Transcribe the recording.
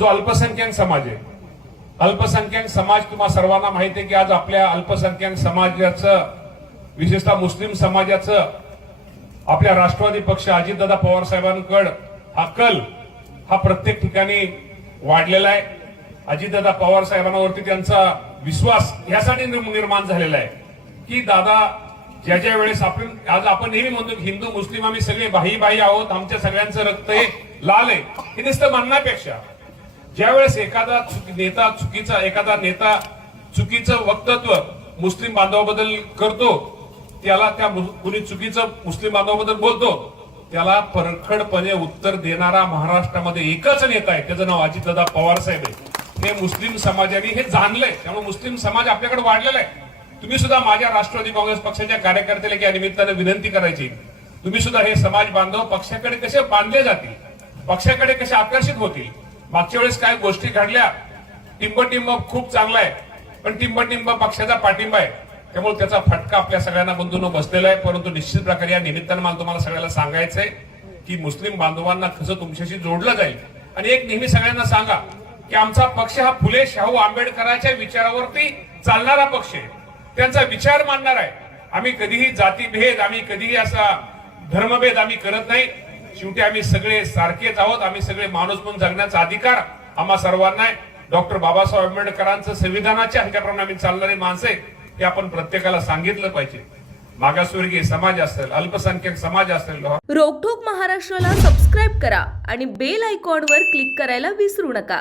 जो अल्पसंख्याक समाज आहे अल्पसंख्याक समाज तुम्हाला सर्वांना माहिती आहे की आज आपल्या अल्पसंख्याक समाजाचं विशेषतः मुस्लिम समाजाचं आपल्या राष्ट्रवादी पक्ष अजितदादा पवार साहेबांकड हा कल हा प्रत्येक ठिकाणी वाढलेला आहे अजितदादा पवार साहेबांवरती त्यांचा विश्वास यासाठी निर्माण झालेला आहे की दादा ज्या ज्या वेळेस आपण आज आपण नेहमी म्हणतो हिंदू मुस्लिम आम्ही सगळे भाई भाई आहोत आमच्या सगळ्यांचं रक्त हे लाल आहे हे नुसतं म्हणण्यापेक्षा ज्यावेळेस एखादा नेता चुकीचा एखादा नेता चुकीचं वक्तत्व मुस्लिम बांधवाबद्दल करतो त्याला त्या कुणी चुकीचं मुस्लिम बांधवाबद्दल बोलतो त्याला परखडपणे उत्तर देणारा महाराष्ट्रामध्ये एकच नेता आहे त्याचं नाव अजितदादा पवार साहेब आहे हे मुस्लिम समाजाने हे जाणलंय त्यामुळे मुस्लिम समाज आपल्याकडे वाढलेला आहे तुम्ही सुद्धा माझ्या राष्ट्रवादी काँग्रेस पक्षाच्या कार्यकर्त्याला या निमित्तानं विनंती करायची तुम्ही सुद्धा हे समाज बांधव पक्षाकडे कसे बांधले जातील पक्षाकडे कसे आकर्षित होतील मागच्या वेळेस काय गोष्टी घडल्या टिंबटिंब खूप चांगला आहे पण टिंबटिंब पक्षाचा पाठिंबा आहे त्यामुळे त्याचा फटका आपल्या सगळ्यांना बंधून बसलेला आहे परंतु निश्चित प्रकारे या निमित्तानं मला तुम्हाला सगळ्याला सांगायचंय की मुस्लिम बांधवांना कसं तुमच्याशी जोडलं जाईल आणि एक नेहमी सगळ्यांना सांगा की आमचा पक्ष हा फुले शाहू आंबेडकरांच्या विचारावरती चालणारा पक्ष आहे त्यांचा विचार मानणार आहे आम्ही कधीही जातीभेद आम्ही कधीही असा धर्मभेद आम्ही करत नाही शेवटी आम्ही सगळे सारखेच आहोत आम्ही सगळे माणूस म्हणून जगण्याचा अधिकार आम्हा सर्वांना आहे डॉक्टर बाबासाहेब आंबेडकरांचं संविधानाच्या ह्याच्याप्रमाणे आम्ही चालणारी माणसं आहे हे आपण प्रत्येकाला सांगितलं पाहिजे मागासवर्गीय समाज असेल अल्पसंख्यक समाज असेल रोखोक महाराष्ट्राला सबस्क्राईब करा आणि बेल वर क्लिक करायला विसरू नका